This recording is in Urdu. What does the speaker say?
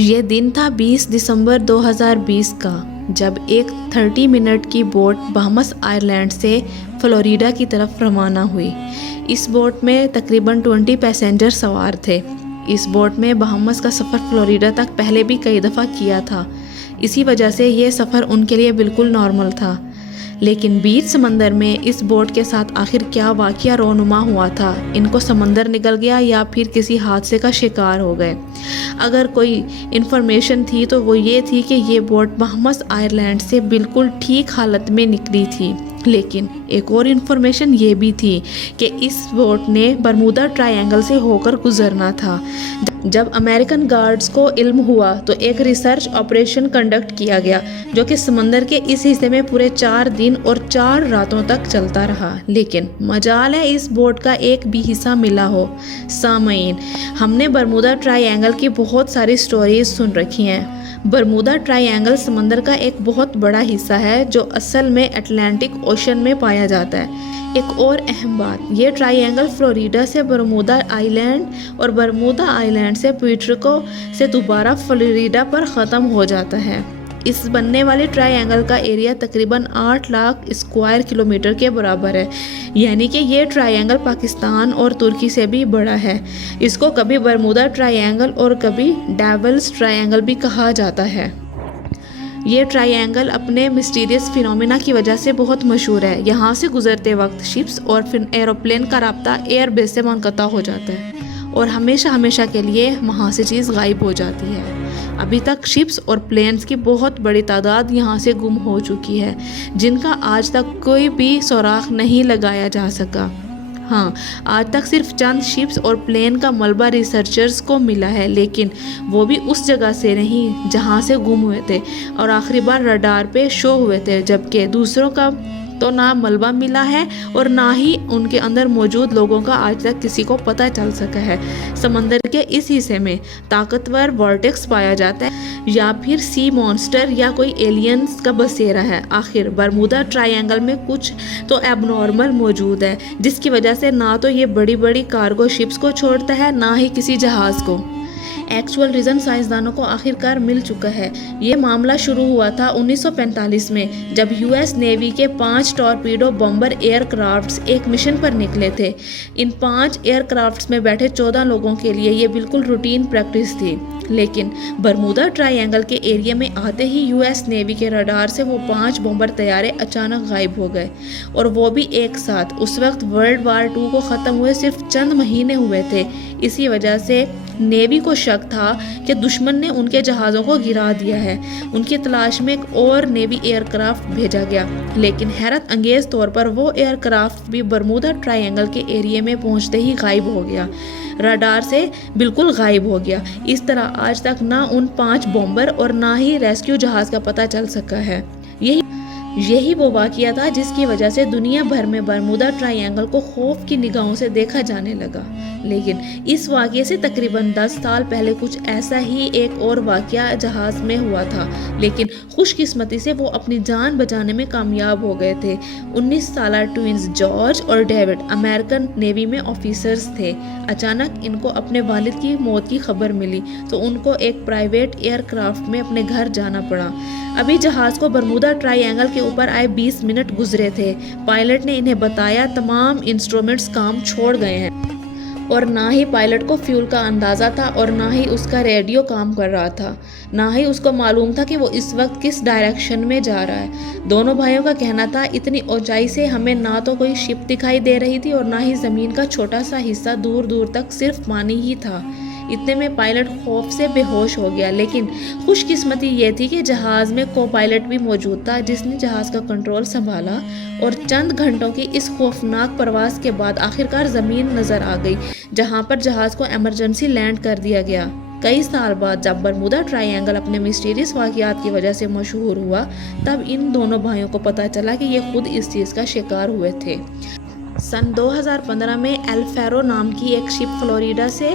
یہ دن تھا 20 دسمبر 2020 کا، جب ایک 30 منٹ کی بوٹ بہامس آئلینڈ سے فلوریڈا کی طرف روانہ ہوئی۔ اس بوٹ میں تقریباً 20 پیسنجر سوار تھے۔ اس بوٹ میں بہامس کا سفر فلوریڈا تک پہلے بھی کئی دفعہ کیا تھا، اسی وجہ سے یہ سفر ان کے لیے بالکل نارمل تھا۔ لیکن بیچ سمندر میں اس بوٹ کے ساتھ آخر کیا واقعہ رونما ہوا تھا؟ ان کو سمندر نگل گیا یا پھر کسی حادثے کا شکار ہو گئے؟ اگر کوئی انفارمیشن تھی تو وہ یہ تھی کہ یہ بوٹ بہامس آئلینڈ سے بالکل ٹھیک حالت میں نکلی تھی۔ لیکن ایک اور انفارمیشن یہ بھی تھی کہ اس بوٹ نے برمودا ٹرائی اینگل سے ہو کر گزرنا تھا۔ جب امریکن گارڈز کو علم ہوا تو ایک ریسرچ آپریشن کنڈکٹ کیا گیا، جو کہ سمندر کے اس حصے میں پورے 4 دن اور 4 راتوں تک چلتا رہا۔ لیکن مجال ہے اس بوٹ کا ایک بھی حصہ ملا ہو۔ سامعین، ہم نے برمودا ٹرائی اینگل کی بہت ساری سٹوریز سن رکھی ہیں۔ برمودا ٹرائی اینگل سمندر کا ایک بہت بڑا حصہ ہے جو اصل میں اٹلانٹک اوشن میں پایا جاتا ہے۔ ایک اور اہم بات، یہ ٹرائی اینگل فلوریڈا سے برمودا آئلینڈ اور برمودا آئلینڈ سے پیوئرٹو سے دوبارہ فلوریڈا پر ختم ہو جاتا ہے۔ اس بننے والے ٹرائی اینگل کا ایریا تقریباً 8 لاکھ اسکوائر کلومیٹر کے برابر ہے، یعنی کہ یہ ٹرائی اینگل پاکستان اور ترکی سے بھی بڑا ہے۔ اس کو کبھی برمودا ٹرائی اینگل اور کبھی ڈیولز ٹرائی اینگل بھی کہا جاتا ہے۔ یہ ٹرائی اینگل اپنے مسٹیریس فینومینا کی وجہ سے بہت مشہور ہے۔ یہاں سے گزرتے وقت شپس اور ایروپلین کا رابطہ ایئر بیس سے منقطع ہو جاتا ہے اور ہمیشہ کے لیے وہاں سے چیز غائب ہو جاتی ہے۔ ابھی تک شپس اور پلینز کی بہت بڑی تعداد یہاں سے گم ہو چکی ہے، جن کا آج تک کوئی بھی سراغ نہیں لگایا جا سکا۔ ہاں، آج تک صرف چند شپس اور پلین کا ملبہ ریسرچرز کو ملا ہے، لیکن وہ بھی اس جگہ سے نہیں جہاں سے گم ہوئے تھے اور آخری بار رڈار پہ شو ہوئے تھے، جبکہ دوسروں کا تو نہ ملبہ ملا ہے اور نہ ہی ان کے اندر موجود لوگوں کا آج تک کسی کو پتہ چل سکا ہے۔ سمندر کے اس حصے میں طاقتور وارٹیکس پایا جاتا ہے یا پھر سی مانسٹر یا کوئی ایلینز کا بسیرا ہے۔ آخر برمودا ٹرائی اینگل میں کچھ تو ایب نارمل موجود ہے، جس کی وجہ سے نہ تو یہ بڑی کارگو شپس کو چھوڑتا ہے، نہ ہی کسی جہاز کو۔ ایکچوئل ریزن سائنسدانوں کو آخرکار مل چکا ہے۔ یہ معاملہ شروع ہوا تھا 1945 میں، جب یو ایس نیوی کے 5 ٹارپیڈو بمبر ایئر کرافٹس ایک مشن پر نکلے تھے۔ ان 5 ایئر کرافٹس میں بیٹھے 14 لوگوں کے لیے یہ بالکل روٹین پریکٹس تھی۔ لیکن برمودا ٹرائی اینگل کے ایریا میں آتے ہی یو ایس نیوی کے رڈار سے وہ 5 بمبر طیارے اچانک غائب ہو گئے، اور وہ بھی ایک ساتھ۔ اس وقت ورلڈ وار 2 کو ختم ہوئے صرف چند مہینے ہوئے تھے۔ اسی وجہ سے نیوی کو شک تھا کہ دشمن نے ان کے جہازوں کو گرا دیا ہے۔ ان کی تلاش میں ایک اور نیوی ایئر کرافٹ بھیجا گیا، لیکن حیرت انگیز طور پر وہ ایئر کرافٹ بھی برمودا ٹرائی اینگل کے ایریا میں پہنچتے ہی غائب ہو گیا، رڈار سے بالکل غائب ہو گیا۔ اس طرح آج تک نہ ان 5 بمبر اور نہ ہی ریسکیو جہاز کا پتہ چل سکا ہے۔ یہی وہ واقعہ تھا جس کی وجہ سے دنیا بھر میں برمودا ٹرائی اینگل کو خوف کی نگاہوں سے دیکھا جانے لگا۔ لیکن اس واقعے سے تقریباً 10 سال پہلے کچھ ایسا ہی ایک اور واقعہ جہاز میں ہوا تھا، لیکن خوش قسمتی سے وہ اپنی جان بچانے میں کامیاب ہو گئے تھے۔ 19 سالہ ٹوئنز جارج اور ڈیوڈ امریکن نیوی میں آفیسرز تھے۔ اچانک ان کو اپنے والد کی موت کی خبر ملی تو ان کو ایک پرائیویٹ ایئر کرافٹ میں اپنے گھر جانا پڑا۔ ابھی جہاز کو برمودا ٹرائی اینگل کے اوپر آئے 20 منٹ گزرے تھے۔ پائلٹ نے انہیں بتایا تمام انسٹرومنٹس کام چھوڑ گئے ہیں، اور نہ ہی پائلٹ کو فیول کا اندازہ تھا اور نہ ہی اس کا ریڈیو کام کر رہا تھا، نہ ہی اس کو معلوم تھا کہ وہ اس وقت کس ڈائریکشن میں جا رہا ہے۔ دونوں بھائیوں کا کہنا تھا، اتنی اونچائی سے ہمیں نہ تو کوئی شپ دکھائی دے رہی تھی اور نہ ہی زمین کا چھوٹا سا حصہ، دور تک صرف پانی ہی تھا۔ اتنے میں پائلٹ خوف سے بے ہوش ہو گیا، لیکن خوش قسمتی یہ تھی کہ جہاز میں کو پائلٹ بھی موجود تھا، جس نے جہاز کا کنٹرول سنبھالا، اور چند گھنٹوں کی اس خوفناک پرواز کے بعد آخرکار زمین نظر آ گئی، جہاں پر جہاز کو ایمرجنسی لینڈ کر دیا گیا۔ کئی سال بعد جب برمودا ٹرائی اینگل اپنے مسٹیریس واقعات کی وجہ سے مشہور ہوا، تب ان دونوں بھائیوں کو پتہ چلا کہ یہ خود اس چیز کا شکار ہوئے تھے۔ سن 2015 میں ایل فیرو نام کی ایک شپ فلوریڈا سے